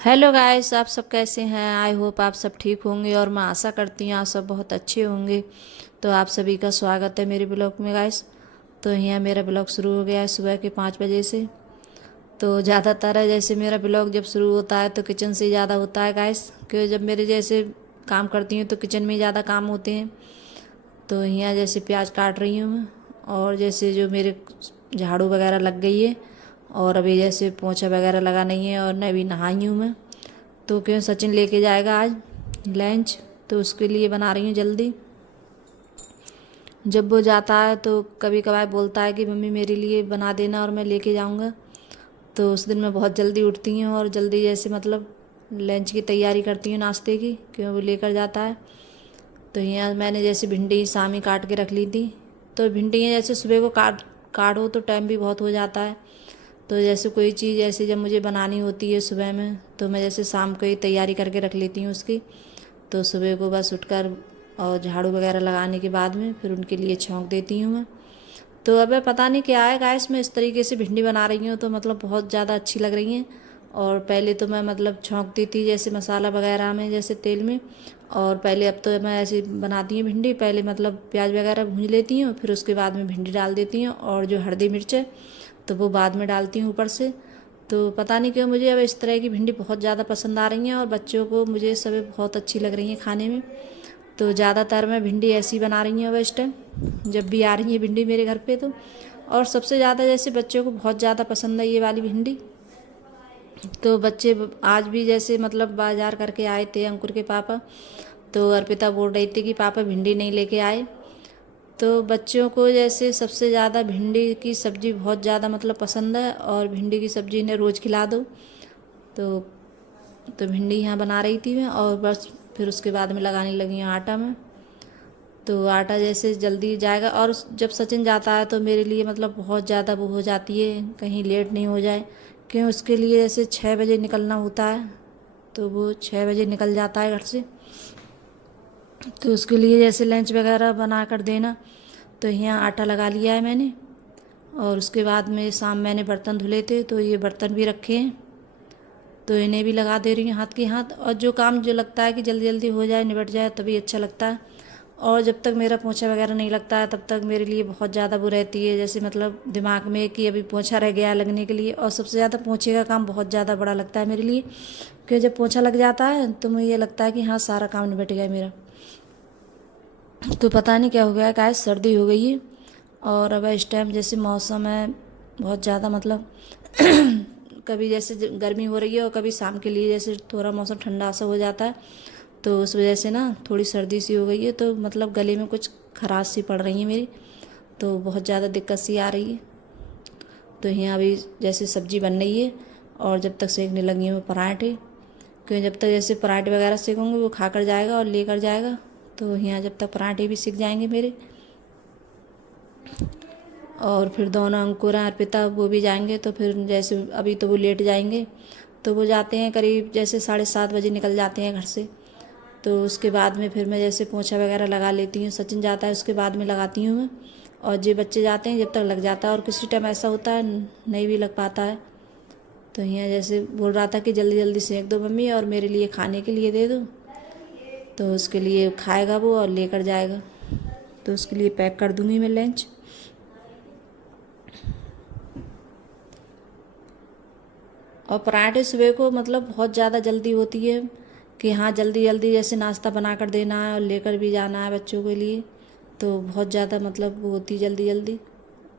Hello guys, आप सब कैसे हैं। आई होप आप सब ठीक होंगे और मैं आशा करती हूँ आप सब बहुत अच्छे होंगे। तो आप सभी का स्वागत है मेरे ब्लॉग में गाइस। तो यहाँ मेरा ब्लॉग शुरू हो गया है सुबह के 5 बजे से। तो ज़्यादातर है जैसे मेरा ब्लॉग जब शुरू होता है तो किचन से ज़्यादा होता है गाइस, क्योंकि जब मेरे जैसे काम करती हूँ तो किचन में ज़्यादा काम होते हैं। तो यहाँ जैसे प्याज काट रही हूँ मैं, और जैसे जो मेरे झाड़ू वगैरह लग गई है, और अभी जैसे पोछा वगैरह लगा नहीं है, और मैं अभी नहाई हूँ मैं। तो क्यों सचिन लेके जाएगा आज लंच, तो उसके लिए बना रही हूँ जल्दी। जब वो जाता है तो कभी कभार बोलता है कि मम्मी मेरे लिए बना देना और मैं लेके जाऊँगा। तो उस दिन मैं बहुत जल्दी उठती हूँ और जल्दी जैसे मतलब लंच की तैयारी करती हूँ नाश्ते की, क्यों वो लेकर जाता है। तो यहाँ मैंने जैसे भिंडी शामी काट के रख ली थी। तो भिंडियाँ जैसे सुबह को काटो तो टाइम भी बहुत हो जाता है। तो जैसे कोई चीज़ जैसे जब मुझे बनानी होती है सुबह में, तो मैं जैसे शाम को ही तैयारी करके रख लेती हूँ उसकी। तो सुबह को बस उठकर और झाड़ू वगैरह लगाने के बाद में फिर उनके लिए छौंक देती हूँ मैं। तो अब पता नहीं क्या है गाइस, मैं इस तरीके से भिंडी बना रही हूँ तो मतलब बहुत ज़्यादा अच्छी लग रही हैं। और पहले तो मैं मतलब छौंकती थी जैसे मसाला वगैरह में जैसे तेल में। और पहले अब तो मैं ऐसे बनाती हूँ भिंडी, पहले मतलब प्याज वगैरह भून लेती हूँ, फिर उसके बाद में भिंडी डाल देती हूँ, और जो हल्दी मिर्च है तो वो बाद में डालती हूँ ऊपर से। तो पता नहीं क्यों मुझे अब इस तरह की भिंडी बहुत ज़्यादा पसंद आ रही हैं, और बच्चों को मुझे सब बहुत अच्छी लग रही हैं खाने में। तो ज़्यादातर मैं भिंडी ऐसी बना रही हूँ अब इस टाइम, जब भी आ रही है भिंडी मेरे घर पे तो। और सबसे ज़्यादा जैसे बच्चों को बहुत ज़्यादा पसंद है ये वाली भिंडी। तो बच्चे आज भी जैसे मतलब बाजार करके आए थे अंकुर के पापा। तो अर्पिता बोल रही थी कि पापा भिंडी नहीं लेके आए। तो बच्चों को जैसे सबसे ज़्यादा भिंडी की सब्ज़ी बहुत ज़्यादा मतलब पसंद है, और भिंडी की सब्ज़ी इन्हें रोज़ खिला दो। तो तो भिंडी यहाँ बना रही थी मैं, और बस फिर उसके बाद में लगाने लगी हूँ आटा में। तो आटा जैसे जल्दी जाएगा, और जब सचिन जाता है तो मेरे लिए मतलब बहुत ज़्यादा वो हो जाती है कहीं लेट नहीं हो जाए, क्यों उसके लिए जैसे 6 बजे निकलना होता है। तो वो 6 बजे निकल जाता है घर से। तो उसके लिए जैसे लंच वगैरह बना कर देना। तो यहाँ आटा लगा लिया है मैंने, और उसके बाद में शाम मैंने बर्तन धुले थे तो ये बर्तन भी रखे हैं। तो इन्हें भी लगा दे रही हूँ हाथ के हाथ। और जो काम जो लगता है कि जल्दी जल्दी हो जाए निपट जाए तभी अच्छा लगता है। और जब तक मेरा पोछा वगैरह नहीं लगता है तब तक मेरे लिए बहुत ज़्यादा वो रहती है जैसे मतलब दिमाग में कि अभी पोछा रह गया लगने के लिए। और सबसे ज़्यादा पोछे का काम बहुत ज़्यादा बड़ा लगता है मेरे लिए, क्योंकि जब पोछा लग जाता है तो मुझे ये लगता है कि हाँ सारा काम निपट गया मेरा। तो पता नहीं क्या हो गया, क्या सर्दी हो गई है। और अब इस टाइम जैसे मौसम है बहुत ज़्यादा मतलब कभी जैसे गर्मी हो रही है, और कभी शाम के लिए जैसे थोड़ा मौसम ठंडा सा हो जाता है। तो उस वजह से ना थोड़ी सर्दी सी हो गई है, तो मतलब गले में कुछ खराश सी पड़ रही है मेरी। तो बहुत ज़्यादा दिक्कत सी आ रही है। तो यहाँ अभी जैसे सब्जी बन रही है, और जब तक सेकने लगी हूँ पराठे, क्योंकि जब तक जैसे पराठे वगैरह सेकूँगी वो खा कर जाएगा और लेकर जाएगा। तो यहाँ जब तक पराठे भी सीख जाएंगे मेरे, और फिर दोनों अंकुर हैं अर्पिता वो भी जाएंगे। तो फिर जैसे अभी तो वो लेट जाएंगे, तो वो जाते हैं करीब जैसे 7:30 बजे निकल जाते हैं घर से। तो उसके बाद में फिर मैं जैसे पोछा वगैरह लगा लेती हूँ, सचिन जाता है उसके बाद में लगाती हूँ मैं। और जो बच्चे जाते हैं जब तक लग जाता है, और किसी टाइम ऐसा होता है नहीं भी लग पाता है। तो यहाँ जैसे बोल रहा था कि जल्दी जल्दी सेंक दो मम्मी और मेरे लिए खाने के लिए दे दो। तो उसके लिए खाएगा वो और लेकर जाएगा। तो उसके लिए पैक कर दूँगी मैं लंच। और पराठे सुबह को मतलब बहुत ज़्यादा जल्दी होती है कि हाँ जल्दी जल्दी जैसे नाश्ता बना कर देना है और लेकर भी जाना है बच्चों के लिए। तो बहुत ज़्यादा मतलब वो होती जल्दी जल्दी।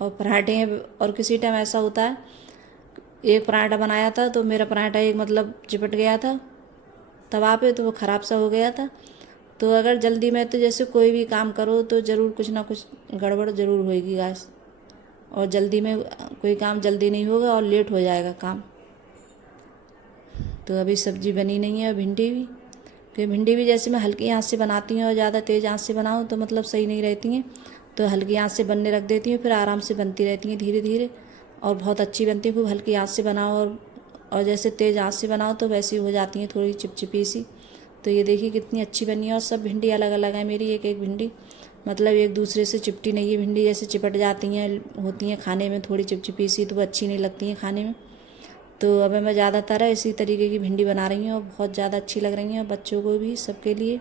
और पराठे, और किसी टाइम ऐसा होता है एक पराठा बनाया था तो मेरा पराठा एक मतलब चिपट गया था तवा पे, तो वो ख़राब सा हो गया था। तो अगर जल्दी में तो जैसे कोई भी काम करो तो ज़रूर कुछ ना कुछ गड़बड़ ज़रूर होएगी गैस। और जल्दी में कोई काम जल्दी नहीं होगा और लेट हो जाएगा काम। तो अभी सब्ज़ी बनी नहीं है भिंडी भी, क्योंकि भिंडी भी जैसे मैं हल्की आंच से बनाती हूँ और ज़्यादा तेज़ आंच से बनाऊँ तो मतलब सही नहीं रहती हैं। तो हल्की आंच से बनने रख देती हूँ, फिर आराम से बनती रहती हैं धीरे धीरे, और बहुत अच्छी बनती है। खूब हल्की आंच से बनाओ और जैसे तेज़ आंच से बनाओ तो वैसी हो जाती हैं थोड़ी चिपचिपी सी। तो ये देखिए कितनी अच्छी बनी है। और सब भिंडी अलग अलग है मेरी, एक एक भिंडी मतलब एक दूसरे से चिपटी नहीं है भिंडी, जैसे चिपट जाती हैं होती हैं खाने में थोड़ी चिपचिपी सी, तो वो अच्छी नहीं लगती हैं खाने में। तो अब मैं ज़्यादातर इसी तरीके की भिंडी बना रही हूँ और बहुत ज़्यादा अच्छी लग रही हैं बच्चों को भी, सबके लिए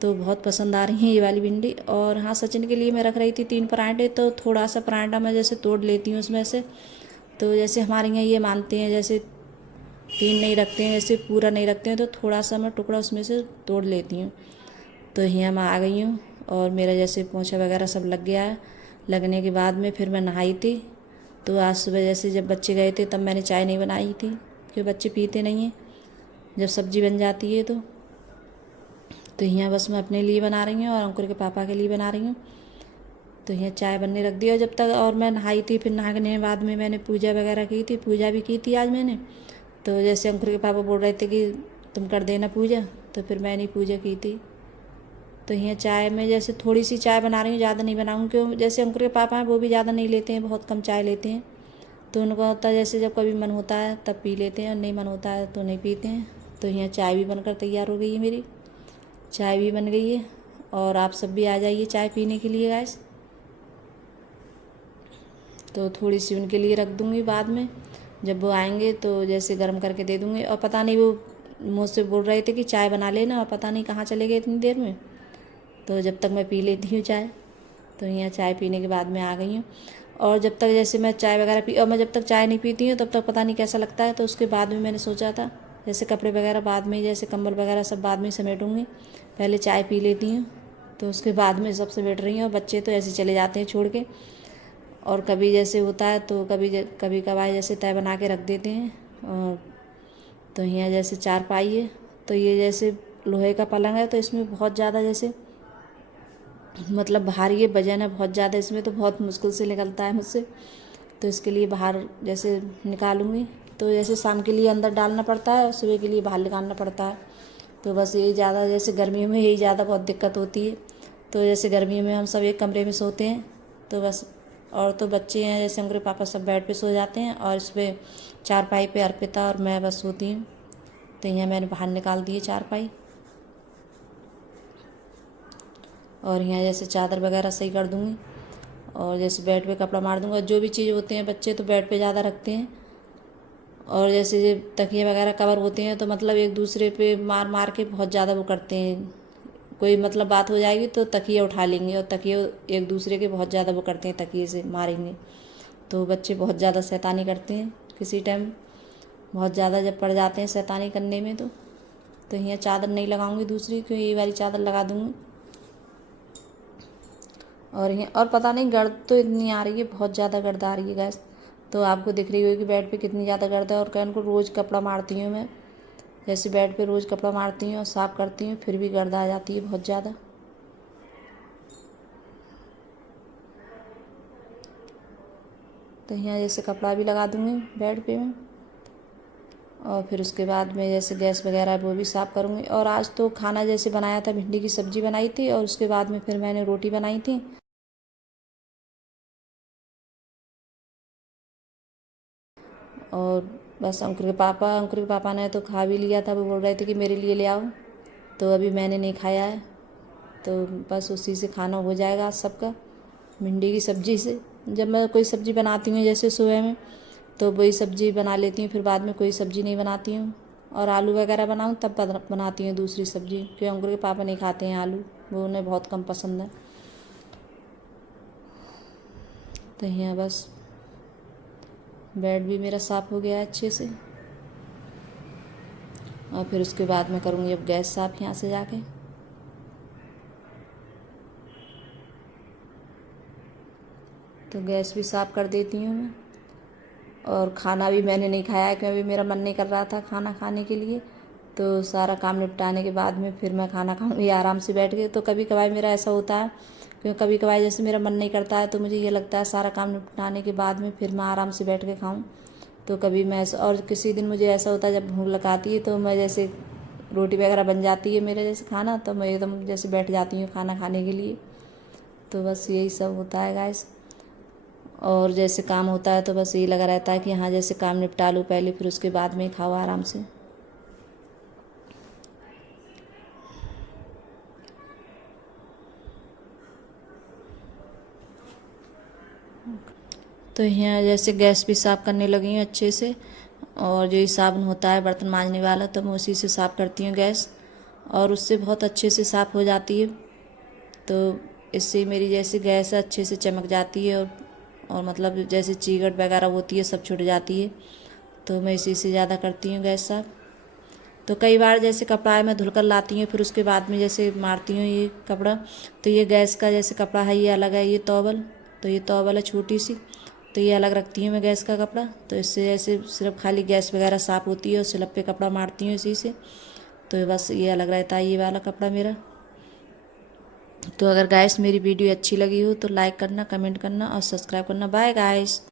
तो बहुत पसंद आ रही हैं ये वाली भिंडी। और हाँ, सचिन के लिए मैं रख रही थी 3 पराठे, तो थोड़ा सा पराठा मैं जैसे तोड़ लेती हूँ उसमें से। तो जैसे हमारे यहाँ ये मानते हैं जैसे 3 नहीं रखते हैं, जैसे पूरा नहीं रखते हैं, तो थोड़ा सा मैं टुकड़ा उसमें से तोड़ लेती हूँ। तो यहाँ मैं आ गई हूँ और मेरा जैसे पोंछा वगैरह सब लग गया है। लगने के बाद में फिर मैं नहाई थी। तो आज सुबह जैसे जब बच्चे गए थे तब मैंने चाय नहीं बनाई थी, क्योंकि बच्चे पीते नहीं हैं जब सब्जी बन जाती है तो यहाँ बस मैं अपने लिए बना रही हूँ और अंकुर के पापा के लिए बना रही हूँ। तो यहाँ चाय बनने रख दी और जब तक और मैं नहाई थी, फिर नहाने के बाद में मैंने पूजा वगैरह की थी, पूजा भी की थी आज मैंने। तो जैसे अंकुर के पापा बोल रहे थे कि तुम कर देना पूजा, तो फिर मैंने पूजा की थी। तो यहाँ चाय में जैसे थोड़ी सी चाय बना रही हूँ, ज़्यादा नहीं बनाऊँगी, क्यों जैसे अंकुर के पापा हैं वो भी ज़्यादा नहीं लेते हैं, बहुत कम चाय लेते हैं। तो उनको होता है जैसे जब कभी मन होता है तब पी लेते हैं और नहीं मन होता है तो नहीं पीते हैं। तो यहाँ चाय भी बनकर तैयार हो गई है, मेरी चाय भी बन गई है। और आप सब भी आ जाइए चाय पीने के लिए गाइस। तो थोड़ी सी उनके लिए रख दूँगी, बाद में जब वो आएंगे तो जैसे गर्म करके दे दूँगी। और पता नहीं वो मुझसे बोल रहे थे कि चाय बना लेना, और पता नहीं कहाँ चले गए इतनी देर में। तो जब तक मैं पी लेती हूँ चाय। तो यहाँ चाय पीने के बाद में आ गई हूँ। और जब तक जैसे मैं चाय वगैरह पी, और मैं जब तक चाय नहीं पीती हूँ तब तक पता नहीं कैसा लगता है। तो उसके बाद में मैंने सोचा था जैसे कपड़े वगैरह बाद में, जैसे कंबल वगैरह सब बाद में समेटूँगी, पहले चाय पी लेती हूँ। तो उसके बाद में सब समेट रही हूँ। और बच्चे तो ऐसे चले जाते हैं छोड़ के। और कभी जैसे होता है तो कभी कभार जैसे तय बना के रख देते हैं। और तो यहाँ जैसे चारपाई है, तो ये जैसे लोहे का पलंग है, तो इसमें बहुत ज़्यादा जैसे मतलब भारी है, वजन है बहुत ज़्यादा इसमें, तो बहुत मुश्किल से निकलता है मुझसे। तो इसके लिए बाहर जैसे निकालूंगी, तो जैसे शाम के लिए अंदर डालना पड़ता है और सुबह के लिए बाहर निकालना पड़ता है। तो बस यही ज़्यादा जैसे गर्मियों में यही ज़्यादा बहुत दिक्कत होती है। तो जैसे गर्मियों में हम सब एक कमरे में सोते हैं, तो बस और तो बच्चे हैं जैसे हमारे पापा सब बेड पे सो जाते हैं और इस पर चारपाई पे अर्पिता और मैं बस सोती हूँ। तो यहाँ मैंने बाहर निकाल दी है चारपाई। और यहाँ जैसे चादर वगैरह सही कर दूँगी और जैसे बेड पे कपड़ा मार दूँगा। जो भी चीज़ होते हैं बच्चे तो बेड पे ज़्यादा रखते हैं। और जैसे ये तकिए वगैरह कवर होते हैं तो मतलब एक दूसरे पे मार मार के बहुत ज़्यादा वो करते हैं। कोई मतलब बात हो जाएगी तो तकिए उठा लेंगे और तकिए एक दूसरे के बहुत ज़्यादा वो करते हैं, तकिए से मारेंगे। तो बच्चे बहुत ज़्यादा शैतानी करते हैं किसी टाइम, बहुत ज़्यादा जब पड़ जाते हैं शैतानी करने में। तो यहाँ चादर नहीं लगाऊंगी दूसरी, क्योंकि ये वाली चादर लगा दूँगी। और ये और पता नहीं गर्द तो इतनी आ रही है, बहुत ज़्यादा गर्द आ रही है गैस। तो आपको दिख रही होगी बेड पे कितनी ज़्यादा गर्द है। और कैन को रोज़ कपड़ा मारती हूँ मैं, जैसे बेड पे रोज़ कपड़ा मारती हूँ और साफ़ करती हूँ, फिर भी गर्द आ जाती है बहुत ज़्यादा। तो यहाँ जैसे कपड़ा भी लगा दूँगी बेड पे मैं। और फिर उसके बाद में जैसे गैस वगैरह वो भी साफ़ करूँगी। और आज तो खाना जैसे बनाया था, भिंडी की सब्ज़ी बनाई थी और उसके बाद में फिर मैंने रोटी बनाई थी। और बस अंकुर के पापा ने तो खा भी लिया था। वो बोल रहे थे कि मेरे लिए ले आओ, तो अभी मैंने नहीं खाया है। तो बस उसी से खाना हो जाएगा आज सबका, भिंडी की सब्ज़ी से। जब मैं कोई सब्ज़ी बनाती हूँ जैसे सुबह में, तो वही सब्ज़ी बना लेती हूँ, फिर बाद में कोई सब्ज़ी नहीं बनाती हूँ। और आलू वगैरह बनाऊँ तब बनाती हूँ दूसरी सब्ज़ी, क्योंकि अंकुर के पापा नहीं खाते हैं आलू, वो उन्हें बहुत कम पसंद है। तो यहाँ बस बेड भी मेरा साफ़ हो गया है अच्छे से। और फिर उसके बाद मैं करूँगी अब गैस साफ़ यहाँ से जाके। तो गैस भी साफ़ कर देती हूँ मैं। और खाना भी मैंने नहीं खाया है, क्योंकि मेरा मन नहीं कर रहा था खाना खाने के लिए। तो सारा काम निपटाने के बाद में फिर मैं खाना खाऊंगी आराम से बैठ के। तो कभी कभार मेरा ऐसा होता है, क्योंकि कभी कभार जैसे मेरा मन नहीं करता है तो मुझे ये लगता है सारा काम निपटाने के बाद में फिर मैं आराम से बैठ के खाऊँ। तो कभी मैं और किसी दिन मुझे ऐसा होता है जब भूख लगाती है, तो मैं जैसे रोटी वगैरह बन जाती है मेरे जैसे खाना, तो मैं एकदम जैसे बैठ जाती हूँ खाना खाने के लिए। तो बस यही सब होता है गाइस। और जैसे काम होता है तो बस यही लगा रहता है कि हाँ जैसे काम निपटा लूँ पहले, फिर उसके बाद में खाओ आराम से। तो यहाँ जैसे गैस भी साफ़ करने लगी हूँ अच्छे से। और जो ये साबुन होता है बर्तन मांजने वाला, तो मैं उसी से साफ़ करती हूँ गैस, और उससे बहुत अच्छे से साफ़ हो जाती है। तो इससे मेरी जैसे गैस अच्छे से चमक जाती है, और मतलब जैसे चीकट वगैरह होती है सब छूट जाती है। तो मैं इसी से ज़्यादा करती हूँ गैस साफ़। तो कई बार जैसे कपड़ा है मैं धुलकर लाती हूँ, फिर उसके बाद में जैसे मारती हूँ ये कपड़ा। तो ये गैस का जैसे कपड़ा है ये अलग है, ये तौबल, तो ये तौबल है छोटी सी, तो ये अलग रखती हूँ मैं गैस का कपड़ा। तो इससे जैसे सिर्फ खाली गैस वगैरह साफ़ होती है और स्लैब पे कपड़ा मारती हूँ इसी से। तो बस ये अलग रहता है ये वाला कपड़ा मेरा। तो अगर गाइस मेरी वीडियो अच्छी लगी हो तो लाइक करना, कमेंट करना और सब्सक्राइब करना। Bye guys.